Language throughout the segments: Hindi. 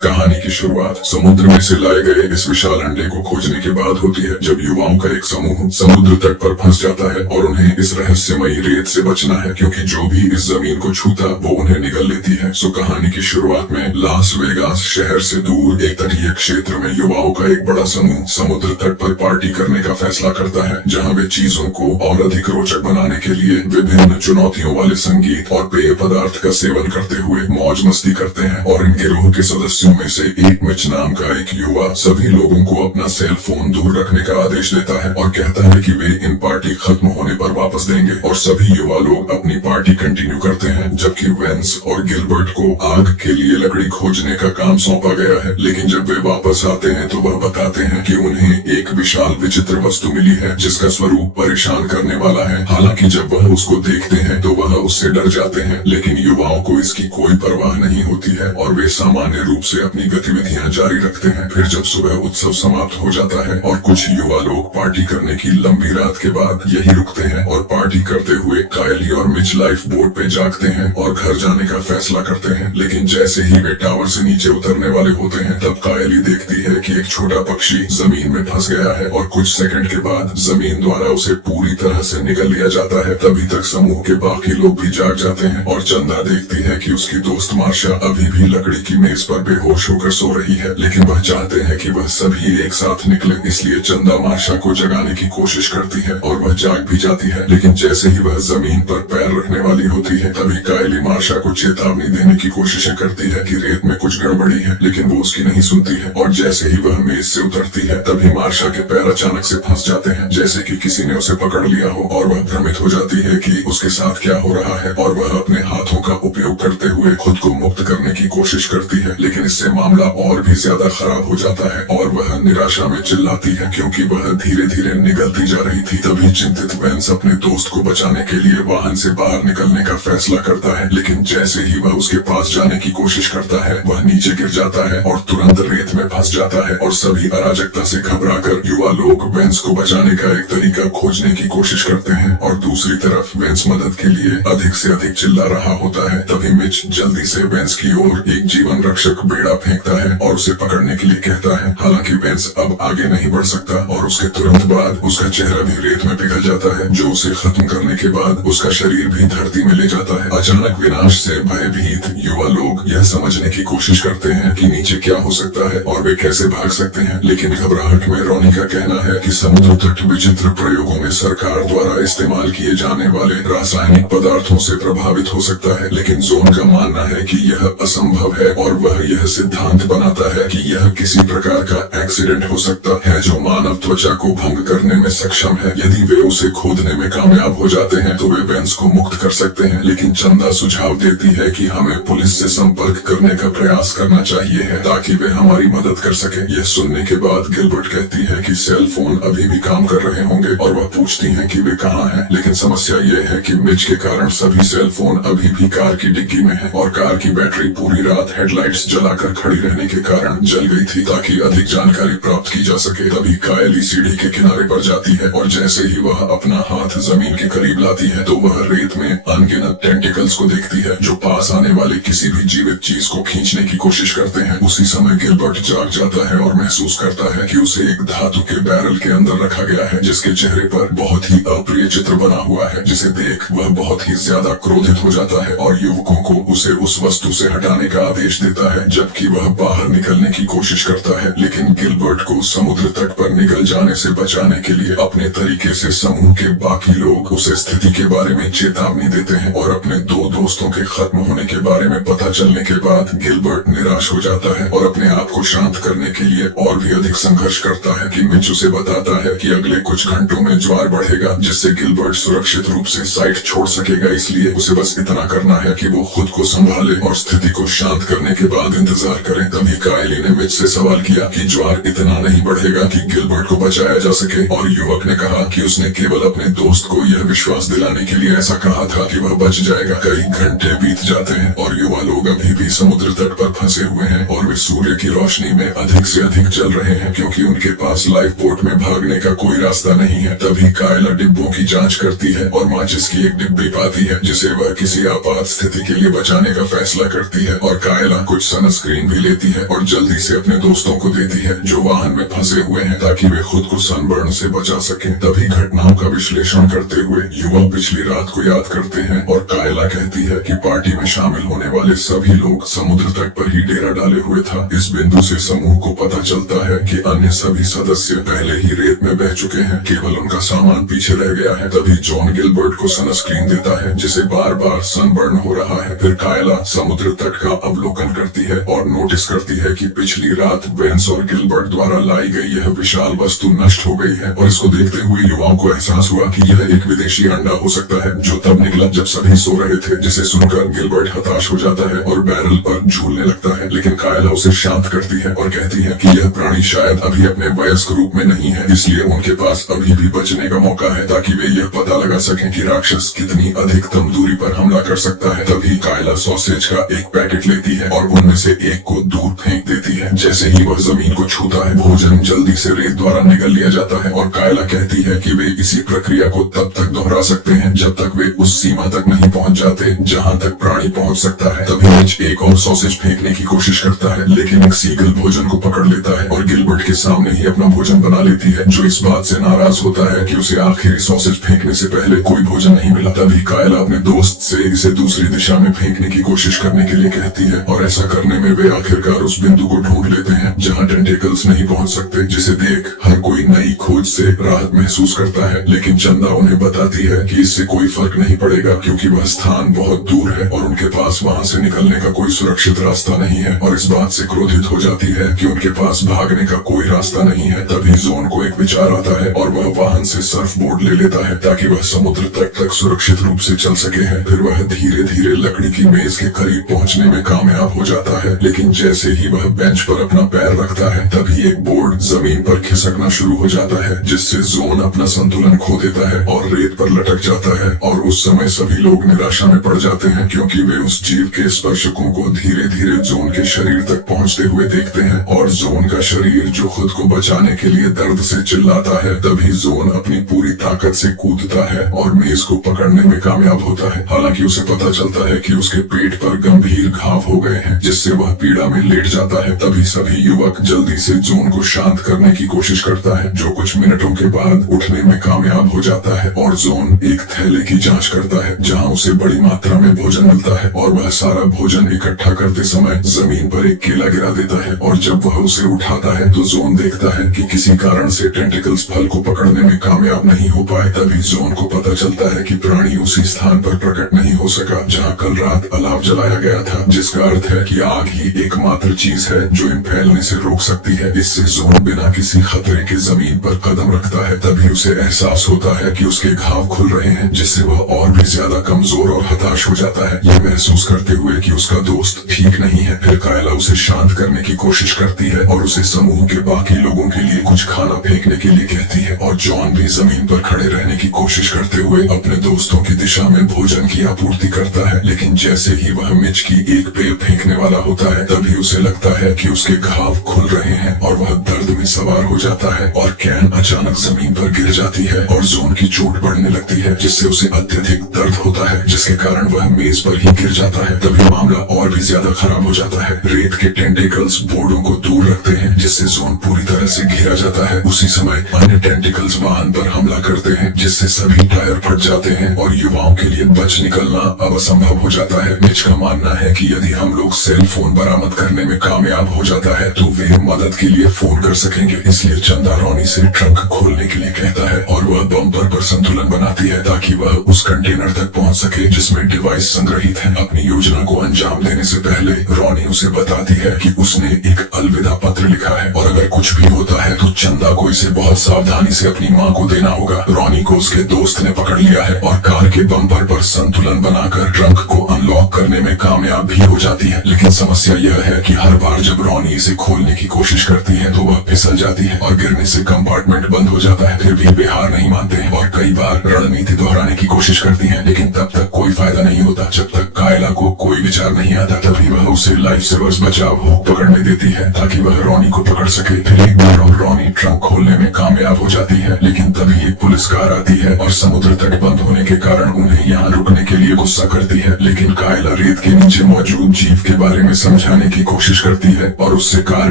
कहानी की शुरुआत समुद्र में से लाए गए इस विशाल अंडे को खोजने के बाद होती है, जब युवाओं का एक समूह समुद्र तट पर फंस जाता है और उन्हें इस रहस्यमयी रेत से बचना है, क्योंकि जो भी इस जमीन को छूता वो उन्हें निगल लेती है। सो कहानी की शुरुआत में लास वेगास शहर से दूर एक तटीय क्षेत्र में युवाओं का एक बड़ा समूह समुद्र तट पर पार्टी करने का फैसला करता है, जहाँ वे चीजों को और अधिक रोचक बनाने के लिए विभिन्न चुनौतियों वाले संगीत और पेय पदार्थ का सेवन करते हुए मौज मस्ती करते हैं। और इन गिरोह के सदस्यों में से एक मिच नाम का एक युवा सभी लोगों को अपना सेल फोन दूर रखने का आदेश देता है और कहता है कि वे इन पार्टी खत्म होने पर वापस देंगे। और सभी युवा लोग अपनी पार्टी कंटिन्यू करते हैं, जबकि वेंस और गिलबर्ट को आग के लिए लकड़ी खोजने का काम सौंपा गया है। लेकिन जब वे वापस आते हैं तो वह बताते हैं कि उन्हें एक विशाल विचित्र वस्तु मिली है, जिसका स्वरूप परेशान करने वाला है। हालांकि जब वह उसको देखते हैं तो वह उससे डर जाते हैं, लेकिन युवाओं को इसकी कोई परवाह नहीं होती है और वे सामान्य रूप से अपनी गतिविधियां जारी रखते हैं। फिर जब सुबह उत्सव समाप्त हो जाता है और कुछ युवा लोग पार्टी करने की लंबी रात के बाद यही रुकते हैं और पार्टी करते हुए कायली और मिच लाइफ बोट पे जागते हैं और घर जाने का फैसला करते हैं। लेकिन जैसे ही वे टावर से नीचे उतरने वाले होते हैं, तब कायली देखती है कि एक छोटा पक्षी जमीन में फंस गया है और कुछ सेकंड के बाद जमीन द्वारा उसे पूरी तरह से निगल लिया जाता है। तभी तक समूह के बाकी लोग भी जाग जाते हैं और चंदा देखती है कि उसकी दोस्त मार्शा अभी भी लकड़ी की मेज पर बेहोश होकर सो रही है, लेकिन वह चाहते हैं कि वह सभी एक साथ निकले। इसलिए चंदा मार्शा को जगाने की कोशिश करती है और वह जाग भी जाती है। लेकिन जैसे ही वह जमीन पर पैर रखने वाली होती है, तभी कायली मार्शा को चेतावनी देने की कोशिश करती है कि रेत में कुछ गड़बड़ी है, लेकिन वो उसकी नहीं सुनती है। और जैसे ही वह मेज से उतरती है, तभी मार्शा के पैर अचानक से फंस जाते हैं, जैसे कि किसी ने उसे पकड़ लिया हो। और वह भ्रमित हो जाती है कि उसके साथ क्या हो रहा है और वह अपने हाथों का उपयोग करते हुए खुद को मुक्त करने की कोशिश करती है। लेकिन इससे मामला और भी ज्यादा खराब हो जाता है और वह निराशा में चिल्लाती है, क्योंकि वह धीरे धीरे निगलती जा रही थी। तभी चिंतित वेंस अपने दोस्त को बचाने के लिए वाहन से बाहर निकलने का फैसला करता है, लेकिन जैसे ही वह उसके पास जाने की कोशिश करता है, वह नीचे गिर जाता है और तुरंत रेत में फंस जाता है। और सभी अराजकता से घबराकर युवा लोग वेंस को बचाने का एक तरीका खोजने की कोशिश करते हैं। और दूसरी तरफ वेंस मदद के लिए अधिक से अधिक चिल्ला रहा होता है। तभी मिच जल्दी से वेंस की ओर एक जीवन रक्षक बेड़ा फेंकता है और उसे पकड़ने के लिए कहता है। हालांकि वेंस अब आगे नहीं बढ़ सकता और उसके तुरंत बाद उसका चेहरा भी रेत में पिघल जाता है, जो उसे खत्म करने के बाद उसका शरीर भी धरती में ले जाता है। अचानक विनाश से भयभीत युवा लोग यह समझने की कोशिश करते हैं कि नीचे क्या हो सकता है और वे कैसे भाग सकते हैं। लेकिन घबराहट में रोनी का कहना है कि समुद्र तट विचित्र प्रयोगों में सरकार द्वारा इस्तेमाल किए जाने वाले रासायनिक पदार्थों से प्रभावित हो सकता है। लेकिन जोन का मानना है कि यह असंभव है और वह यह सिद्धांत बनाता है कि यह किसी प्रकार का एक्सीडेंट हो सकता है जो मानव त्वचा को भंग करने में सक्षम है। यदि वे उसे खोदने में कामयाब हो जाते हैं तो वे वेंस को मुक्त कर सकते हैं। लेकिन चंदा सुझाव देती है कि हमें पुलिस से संपर्क करने का प्रयास करना चाहिए है, ताकि वे हमारी मदद कर सके। यह सुनने के बाद गिलबर्ट कहती है कि सेल फोन अभी भी काम कर रहे होंगे और वह पूछती है कि वे कहाँ हैं। लेकिन समस्या यह है कि मिच के कारण सभी सेल फोन अभी भी कार की डिग्गी में है और कार की बैटरी पूरी रात हेडलाइट्स जलाकर खड़ी रहने के कारण जल गई थी, ताकि अधिक जानकारी प्राप्त की जा सके। तभी कायली सीढ़ी के किनारे पर जाती है और जैसे ही वह अपना हाथ जमीन के करीब लाती है तो वह रेत में अनगिनत टेंटिकल्स को देखती है, जो पास आने वाले किसी भी जीवित चीज को खींचने की कोशिश करते हैं। उसी समय गिलबर्ट जाग जाता है और महसूस करता है कि उसे एक धातु के बैरल के अंदर रखा गया है, जिसके चेहरे पर बहुत ही अप्रिय चित्र बना हुआ है, जिसे देख वह बहुत ही ज्यादा क्रोधित हो जाता है और युवकों को उसे उस वस्तु से हटाने का आदेश देता है, जबकि वह बाहर निकलने की कोशिश करता है। लेकिन गिलबर्ट को समुद्र तट पर निकल जाने से बचाने के लिए अपने तरीके से समूह के बाकी लोग उसे स्थिति के बारे में चेतावनी देते हैं। और अपने दो दोस्तों के खत्म होने के बारे में पता चलने के बाद गिलबर्ट निराश हो जाता है और अपने आप को शांत करने के लिए और भी अधिक संघर्ष करता है कि मिच उसे बताता है कि अगले कुछ घंटों में ज्वार बढ़ेगा, जिससे गिलबर्ट सुरक्षित रूप से साइट छोड़ सकेगा। इसलिए उसे बस इतना करना है कि वो खुद को संभाले और स्थिति को शांत करने के बाद इंतजार करे। तभी कायली ने मिच से सवाल किया कि ज्वार इतना नहीं बढ़ेगा कि गिलबर्ट को बचाया जा सके, और युवक ने कहा कि उसने केवल अपने दोस्त को यह विश्वास दिलाने के लिए ऐसा कहा था कि वह बच जाएगा। कई घंटे बीत जाते हैं और युवा लोग अभी भी समुद्र तट पर फंसे हुए हैं और वे सूर्य की रोशनी में अधिक से अधिक जल रहे हैं, क्योंकि उनके पास लाइफ बोट में भागने का कोई रास्ता नहीं है। तभी कायला डिब्बों की जांच करती है और माचिस की एक डिब्बी पाती है, जिसे वह किसी आपात स्थिति के लिए बचाने का फैसला करती है। और कायला कुछ सनस सनस्क्रीन भी लेती है और जल्दी से अपने दोस्तों को देती है जो वाहन में फंसे हुए हैं, ताकि वे खुद को सनबर्न से बचा सकें। तभी घटनाओं का विश्लेषण करते हुए युवा पिछली रात को याद करते हैं और कायला कहती है कि पार्टी में शामिल होने वाले सभी लोग समुद्र तट पर ही डेरा डाले हुए था। इस बिंदु से समूह को पता चलता है कि अन्य सभी सदस्य पहले ही रेत में बह चुके हैं, केवल उनका सामान पीछे रह गया है। तभी जॉन गिलबर्ट को सनस्क्रीन देता है जिसे बार बार सनबर्न हो रहा है। फिर कायला समुद्र तट का अवलोकन करती है और नोटिस करती है कि पिछली रात वेंस और गिलबर्ट द्वारा लाई गई यह विशाल वस्तु नष्ट हो गई है। और इसको देखते हुए युवाओं को एहसास हुआ कि यह एक विदेशी अंडा हो सकता है जो तब निकला जब सभी सो रहे थे, जिसे सुनकर गिलबर्ट हताश हो जाता है और बैरल पर झूलने लगता है। लेकिन कायला उसे शांत करती है और कहती है कि यह प्राणी शायद अभी अपने वयस्क रूप में नहीं है, इसलिए उनके पास अभी भी बचने का मौका है ताकि वे यह पता लगा सकें कि राक्षस कितनी अधिकतम दूरी पर हमला कर सकता है। तभी कायला सॉसेज का एक पैकेट लेती है और उनमें से एक को दूर फेंक देती है। जैसे ही वह जमीन को छूता है, भोजन जल्दी से रेत द्वारा निगल लिया जाता है और कायला कहती है कि वे इसी प्रक्रिया को तब तक दोहरा सकते हैं जब तक वे उस सीमा तक नहीं पहुंच जाते जहां तक प्राणी पहुंच सकता है। तभी मिच एक और सॉसेज फेंकने की कोशिश करता है, लेकिन एक सीगल भोजन को पकड़ लेता है और गिलबर्ट के सामने ही अपना भोजन बना लेती है, जो इस बात से नाराज होता है कि उसे आखिरी सॉसेज फेंकने से पहले कोई भोजन नहीं मिला। तभी कायला अपने दोस्त से इसे दूसरी दिशा में फेंकने की कोशिश करने के लिए कहती है और ऐसा करने में वे आखिरकार उस बिंदु को ढूंढ लेते हैं जहां टेंटेकल्स नहीं पहुंच सकते, जिसे देख हर कोई नई खोज से राहत महसूस करता है। लेकिन चंदा उन्हें बताती है कि इससे कोई फर्क नहीं पड़ेगा क्योंकि वह स्थान बहुत दूर है और उनके पास वहां से निकलने का कोई सुरक्षित रास्ता नहीं है, और इस बात से क्रोधित हो जाती है कि उनके पास भागने का कोई रास्ता नहीं है। तभी जोन को एक विचार आता है और वह वाहन से सर्फ बोर्ड ले लेता है ताकि वह समुद्र तक सुरक्षित रूप से चल सके है। फिर वह धीरे धीरे लकड़ी की मेज के करीब पहुंचने में कामयाब हो जाता है, लेकिन जैसे ही वह बेंच पर अपना पैर रखता है तभी एक बोर्ड जमीन पर खिसकना शुरू हो जाता है, जिससे जोन अपना संतुलन खो देता है और रेत पर लटक जाता है। और उस समय सभी लोग निराशा में पड़ जाते हैं क्योंकि वे उस जीव के स्पर्शकों को धीरे धीरे जोन के शरीर तक पहुंचते हुए देखते हैं और जोन का शरीर जो खुद को बचाने के लिए दर्द से चिल्लाता है। तभी जोन अपनी पूरी ताकत से कूदता है और मेज को पकड़ने में कामयाब होता है। हालांकि उसे पता चलता है कि उसके पेट पर गंभीर घाव हो गए हैं, जिससे वह पीड़ा में लेट जाता है। तभी सभी युवक जल्दी से जोन को शांत करने की कोशिश करता है, जो कुछ मिनटों के बाद उठने में कामयाब हो जाता है और जोन एक थैले की जांच करता है जहां उसे बड़ी मात्रा में भोजन मिलता है और वह सारा भोजन इकट्ठा करते समय जमीन पर एक केला गिरा देता है। और जब वह उसे उठाता है तो जोन देखता है कि किसी कारण से टेंटिकल्स फल को पकड़ने में कामयाब नहीं हो पाए। तभी जोन को पता चलता है कि प्राणी उसी स्थान पर प्रकट नहीं हो सका जहां कल रात अलाव जलाया गया था, जिसका अर्थ है कि आग ही एकमात्र चीज है जो इन फैलने से रोक सकती है। इससे जोन बिना किसी खतरे के जमीन पर कदम रखता है। तभी उसे एहसास होता है कि उसके घाव खुल रहे हैं, जिससे वह और भी ज्यादा कमजोर और हताश हो जाता है, यह महसूस करते हुए कि उसका दोस्त ठीक नहीं है। फिर कायला उसे शांत करने की कोशिश करती है और उसे समूह के बाकी लोगों के लिए कुछ खाना फेंकने के लिए कहती है और जॉन भी जमीन पर खड़े रहने की कोशिश करते हुए अपने दोस्तों की दिशा में भोजन की आपूर्ति करता है। लेकिन जैसे ही वह मिच की एक पेय फेंकने वाला होता है तभी उसे लगता है कि उसके घाव खुल रहे हैं और वह दर्द में सवार हो जाता है और कैन अचानक जमीन पर गिर जाती है और जोन की चोट बढ़ने लगती है, जिससे उसे अत्यधिक दर्द होता है, जिसके कारण वह मेज पर ही गिर जाता है। तभी मामला और भी ज्यादा खराब हो जाता है। रेत के टेंटिकल्स बोर्डों को दूर रखते हैं, जिससे जोन पूरी तरह से घेरा जाता है। उसी समय अन्य टेंटिकल्स वाहन पर हमला करते हैं, जिससे सभी टायर फट जाते हैं और युवाओं के लिए बच निकलना अब असंभव हो जाता है। मिच का मानना है कि यदि हम लोग सेल फोन बरामद करने में कामयाब हो जाता है तो वे मदद के लिए फोन कर सकेंगे, इसलिए चंदा रॉनी से ट्रंक खोलने के लिए कहता है और वह बम्पर पर संतुलन बनाती है ताकि वह उस कंटेनर तक पहुंच सके जिसमें डिवाइस संग्रहित है। अपनी योजना को अंजाम देने से पहले रॉनी उसे बताती है कि उसने एक अलविदा पत्र लिखा है और अगर कुछ भी होता है तो चंदा को इसे बहुत सावधानी से अपनी माँ को देना होगा। रॉनी को उसके दोस्त ने पकड़ लिया है और कार के बम्पर पर संतुलन बनाकर ट्रंक को अनलॉक करने में कामयाब भी हो जाती है। लेकिन समस्या यह है कि हर बार जब रॉनी इसे खोलने की कोशिश करती है तो वह फिसल जाती है और गिरने से कंपार्टमेंट बंद हो जाता है। फिर भी वे हार नहीं मानते हैं और कई बार रणनीति दोहराने की कोशिश करती हैं, लेकिन तब तक कोई फायदा नहीं होता। जब तक कायला को कोई विचार नहीं आता तभी वह उसे लाइफ सेवर्स बचाव हो पकड़ने देती है ताकि वह रॉनी को पकड़ सके। फिर एक बार और रॉनी ट्रंक खोलने में कामयाब हो जाती है, लेकिन तभी एक पुलिस कार आती है और समुद्र तट बंद होने के कारण उन्हें यहाँ रुकने के लिए गुस्सा करती है। लेकिन कायला रेत के नीचे मौजूद जीव के बारे में समझाने की कोशिश करती है और उससे कार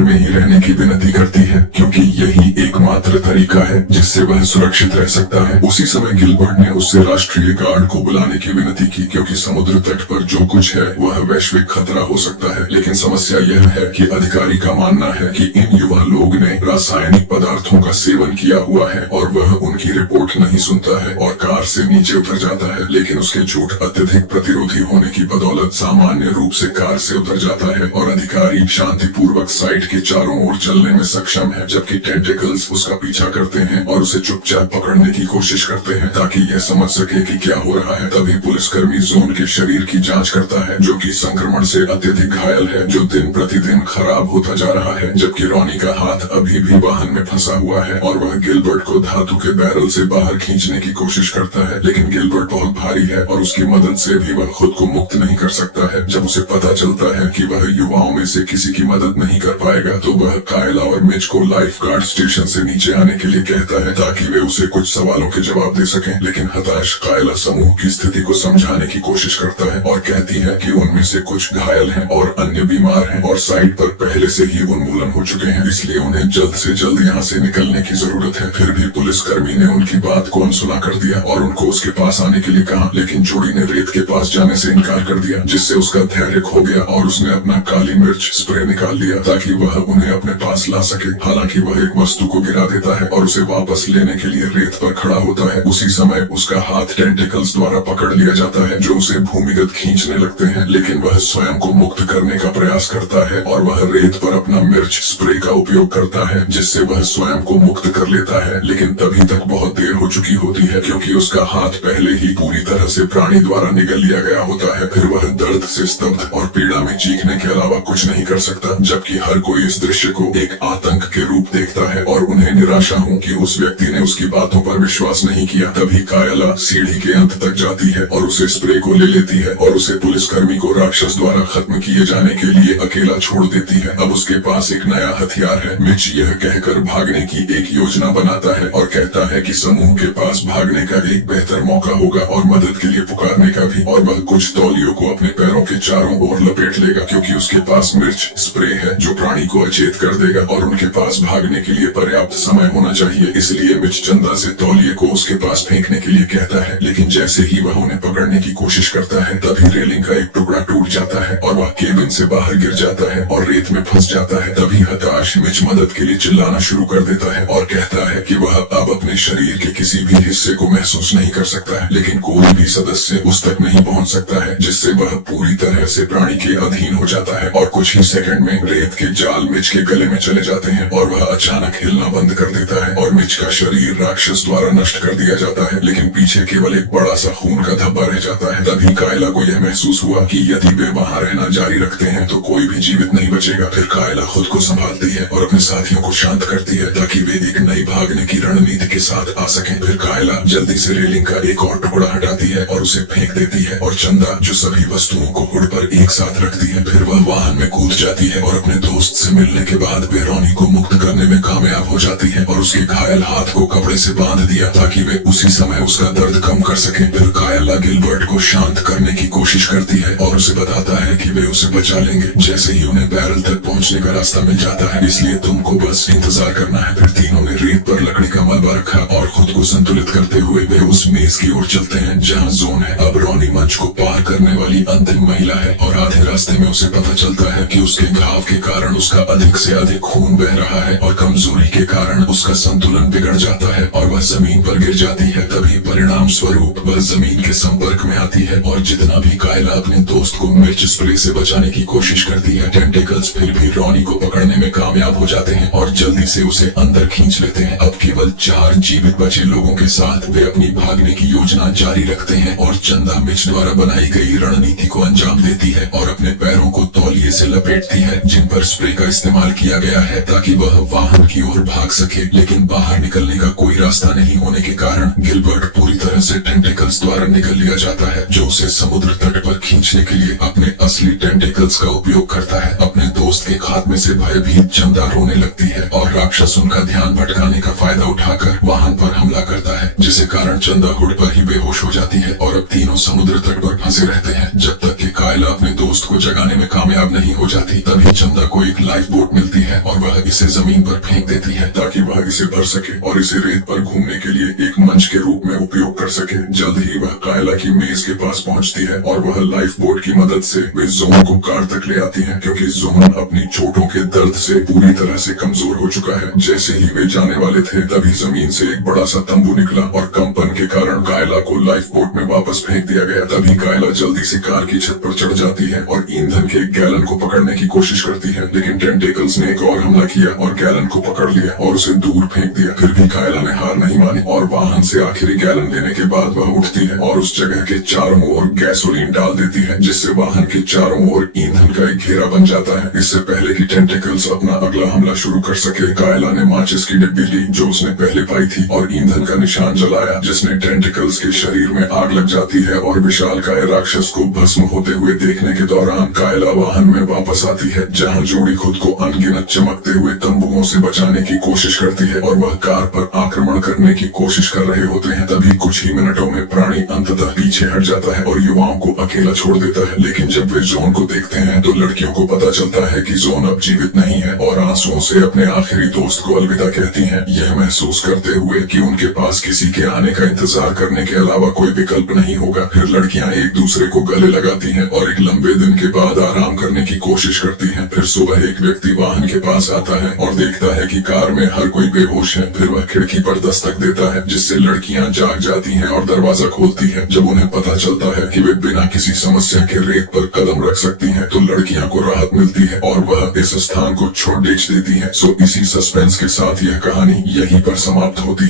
में ही रहने की विनती करती है, क्योंकि यही एकमात्र तरीका है जिससे वह सुरक्षित रह सकता है। उसी समय गिलबर्ट ने उससे राष्ट्रीय गार्ड को बुलाने की विनती की, क्योंकि समुद्र तट पर जो कुछ है वह वैश्विक खतरा हो सकता है। लेकिन समस्या यह है कि अधिकारी का मानना है कि इन युवा लोग ने रासायनिक पदार्थों का सेवन किया हुआ है और वह उनकी रिपोर्ट नहीं सुनता है और कार से नीचे उतर जाता है। लेकिन उसके झूठ अत्यधिक प्रतिरोधी होने की बदौलत सामान्य रूप से कार से उतर जाता है और अधिकारी शांतिपूर्वक साइट के चारों ओर चलने में सक्षम है, जबकि टेंटेकल्स उसका पीछा करते हैं और उसे चुपचाप पकड़ने की कोशिश करते हैं ताकि यह समझ सके कि क्या हो रहा है। तभी पुलिसकर्मी जोन के शरीर की जांच करता है, जो कि संक्रमण से अत्यधिक घायल है, जो दिन प्रतिदिन खराब होता जा रहा है, जबकि रॉनी का हाथ अभी भी वाहन में फंसा हुआ है और वह गिलबर्ट को धातु के बैरल से बाहर खींचने की कोशिश करता है। लेकिन गिलबर्ट बहुत भारी है और उसकी मदद से भी वह खुद को मुक्त नहीं कर सकता है। जब उसे पता चलता है कि वह युवाओं में से किसी की मदद नहीं कर पाएगा तो वह कायला और मिच को लाइफ गार्ड स्टेशन से नीचे आने के लिए कहता है ताकि वे उसे कुछ सवालों के जवाब दे सकें। लेकिन हताश कायला समूह की स्थिति को समझाने की कोशिश करता है और कहती है कि उनमें से कुछ घायल हैं और अन्य बीमार हैं और साइट पर पहले से ही उन्मूलन हो चुके हैं, इसलिए उन्हें जल्द से जल्द यहाँ से निकलने की जरूरत है। फिर भी पुलिसकर्मी ने उनकी बात को अनसुना कर दिया और उनको उसके पास आने के लिए कहा, लेकिन जोड़ी ने रेत के पास जाने से इनकार कर दिया, जिससे उसका धैर्य खो गया और उसने अपना काली मिर्च स्प्रे निकाल लिया ताकि वह उन्हें अपने पास ला सके। हालांकि वह एक वस्तु को गिरा देता है और उसे वापस लेने के लिए रेत पर खड़ा होता है। उसी समय उसका हाथ टेंटिकल्स द्वारा पकड़ लिया जाता है जो उसे भूमिगत खींचने लगते हैं, लेकिन वह स्वयं को मुक्त करने का प्रयास करता है और वह रेत पर अपना मिर्च स्प्रे का उपयोग करता है, जिससे वह स्वयं को मुक्त कर लेता है। लेकिन तभी तक बहुत देर हो चुकी होती है, क्योंकि उसका हाथ पहले ही पूरी तरह से प्राणी द्वारा निगल लिया गया होता है। फिर वह दर्द से स्तब्ध और पीड़ा में चीखने के अलावा कुछ नहीं कर सकता, जबकि हर कोई इस दृश्य को एक आतंक के रूप देखता है और उन्हें निराशा हो कि उस व्यक्ति ने उसकी बातों पर विश्वास नहीं किया। तभी कायला सीढ़ी के अंत तक जाती है और उसे स्प्रे को ले लेती है और उसे पुलिसकर्मी को राक्षस द्वारा खत्म किए जाने के लिए अकेला छोड़ देती है। अब उसके पास एक नया हथियार है। मिच यह कहकर भागने की एक योजना बनाता है और कहता है कि समूह के पास भागने का एक बेहतर मौका होगा और मदद के लिए पुकारने का भी, और वह कुछ तौलियों को अपने पैरों के चारों ओर लपेट लेगा क्योंकि उसके पास मिर्च स्प्रे है जो प्राणी को अचेत कर देगा और उनके पास भागने के लिए पर्याप्त समय होना चाहिए। इसलिए मिच चंदा से तौलिए को उसके पास फेंकने के लिए कहता है, लेकिन जैसे ही वह उन्हें पकड़ने की कोशिश करता है तभी रेलिंग का एक टुकड़ा टूट जाता है और वह केबिन से बाहर गिर जाता है और रेत में फंस जाता है। तभी हताश मिच मदद के लिए चिल्लाना शुरू कर देता है और कहता है कि वह अब अपने शरीर के किसी भी हिस्से को महसूस नहीं कर सकता है, लेकिन कोई भी सदस्य उस तक नहीं पहुंच सकता है, जिससे वह पूरी तरह से प्राणी के अधीन हो जाता है। और कुछ ही सेकंड में रेत के जाल मिच के गले में चले जाते हैं और वह अचानक हिलना बंद कर देता है और मिच का शरीर राक्षस द्वारा नष्ट कर दिया जाता है, लेकिन पीछे केवल एक बड़ा सा खून का धब्बा रह जाता है। तभी कायला को यह महसूस हुआ कि यदि वे वहाँ रहना जारी रखते हैं तो कोई भी जीवित नहीं बचेगा। फिर कायला खुद को संभालती है और अपने साथियों को शांत करती है ताकि वे एक नई भागने की रणनीति के साथ आ सकें। फिर कायला जल्दी से रेलिंग का एक और टुकड़ा हटाती है और उसे फेंक देती है और चंदा जो सभी वस्तुओं को हुड पर एक साथ रखती है। फिर वह वाहन में कूद जाती है और अपने दोस्त से मिलने के बाद वे रॉनी को मुक्त करने में कामयाब हो जाती है और उसके घायल हाथ को कपड़े से बांध दिया ताकि वे उसी समय उसका दर्द कम कर सके। फिर कायला गिलबर्ट को शांत करने की कोशिश करती है और उसे बताता है कि वे उसे बचा लेंगे जैसे ही उन्हें बैरल तक पहुंचने का रास्ता मिल जाता है, इसलिए तुमको बस इंतजार करना है। फिर तीनों ने रेत पर लकड़ी का मलबा रखा और खुद को संतुलित करते हुए वे उस मेज की ओर चलते हैं जहाँ जोन है। अब रॉनी मंच को पार करने वाली अंतिम महिला है और आधे रास्ते में उसे पता चलता है कि उसके घाव के कारण उसका अधिक से अधिक खून बह रहा है और कमजोरी के कारण उसका संतुलन बिगड़ जाता है और वह जमीन पर गिर जाती है। तभी परिणाम स्वरूप वह जमीन के संपर्क में आती है और जितना भी कायला अपने दोस्त को मिर्च स्प्रे से बचाने की कोशिश करती है, टेंटिकल्स फिर भी रॉनी को पकड़ने में कामयाब हो जाते हैं और जल्दी से उसे अंदर खींच लेते हैं। अब केवल 4 जीवित बचे लोगों के साथ वे अपनी भागने की योजना जारी रखते हैं और चंदा मिच द्वारा बनाई गई रणनीति को अंजाम देती है और अपने पैरों को तौलिए से लपेटती है, जिन पर स्प्रे का इस्तेमाल किया गया है ताकि वह वाहन की ओर भाग सके, लेकिन बाहर निकलने का कोई रास्ता नहीं होने के कारण गिलबर्ट पूरी तरह से टेंटेकल्स द्वारा निकल लिया जाता है, जो उसे समुद्र तट पर खींचने के लिए अपने असली टेंटेकल्स का उपयोग करता है। अपने दोस्त के खात्मे से भयभीत चंदा रोने लगती है और राक्षस उनका ध्यान भटकाने का फायदा उठाकर वाहन पर हमला करता है, जिसके कारण चंदा हुड पर ही बेहोश हो जाती है और अब तीनों समुद्र तट पर फंसे रहते हैं जब तक कि कायला अपने दोस्त को जगाने में कामयाब नहीं हो जाती। तभी चंदा को एक लाइफ बोट मिलती है और वह इसे जमीन पर फेंक देती है ताकि वह इसे भर सके और इसे रेत पर घूमने के लिए एक मंच के रूप में उपयोग कर सके। जल्द ही वह कायला की मेज के पास पहुंचती है और वह लाइफ बोट की मदद से वे जोन को कार तक ले आती है, क्योंकि जोन अपनी चोटों के दर्द से पूरी तरह से कमजोर हो चुका है। जैसे ही वे जाने वाले थे तभी जमीन से एक बड़ा सा तंबू निकला और कंपन के कारण कायला को लाइफ बोट में वापस फेंक दिया गया। तभी कायला जल्दी से कार की छत पर चढ़ जाती है और ईंधन के एक गैलन को पकड़ने की कोशिश करती है, लेकिन टेंटेकल्स ने एक और हमला किया और गैलन को पकड़ लिया और उसे दूर फेंक दिया। फिर भी कायला ने हार नहीं मानी और वाहन से आखिरी गैलन लेने के बाद वह उठती है और उस जगह के चारों ओर गैसोलीन डाल देती है, जिससे वाहन के चारों ओर ईंधन का एक घेरा बन जाता है। इससे पहले कि टेंटेकल्स अपना अगला हमला शुरू कर सके, कायला ने माचिस की डिब्बी ली जो उसने पहले पाई थी और ईंधन का निशान जलाया, जिसने टेंटेकल्स के शरीर में आग लग जाती है और विशालकाय राक्षस को भस्म होते हुए देखने के दौरान कायला वाहन में वापस आती है, जहां जोड़ी खुद को अनगिनत चमकते हुए तंबुओं से बचाने की कोशिश करती है और वह कार पर आक्रमण करने की कोशिश कर रहे होते हैं। तभी कुछ ही मिनटों में प्राणी अंततः पीछे हट जाता है और युवाओं को अकेला छोड़ देता है। लेकिन जब वे जोन को देखते हैं तो लड़कियों को पता चलता है कि जोन अब जीवित नहीं है और आंसुओं से अपने आखिरी दोस्त को अलविदा कहती हैं, यह महसूस करते हुए कि उनके पास किसी के आने का इंतजार करने के अलावा कोई विकल्प नहीं होगा। फिर लड़कियां एक दूसरे को गले लगाती हैं और एक लंबे दिन के बाद आराम करने की कोशिश करती हैं। फिर सुबह एक व्यक्ति वाहन के पास आता है और देखता है कि कार में हर कोई बेहोश है। फिर वह खिड़की पर दस्तक देता है, जिससे लड़कियां जाग जाती हैं और दरवाजा खोलती है। जब उन्हें पता चलता है कि वे बिना किसी समस्या के रेत पर कदम रख सकती हैं, तो लड़कियां को राहत मिलती है और वह इस स्थान को छोड़ बेच देती है। सो इसी सस्पेंस के साथ यह कहानी यहीं पर समाप्त होती है।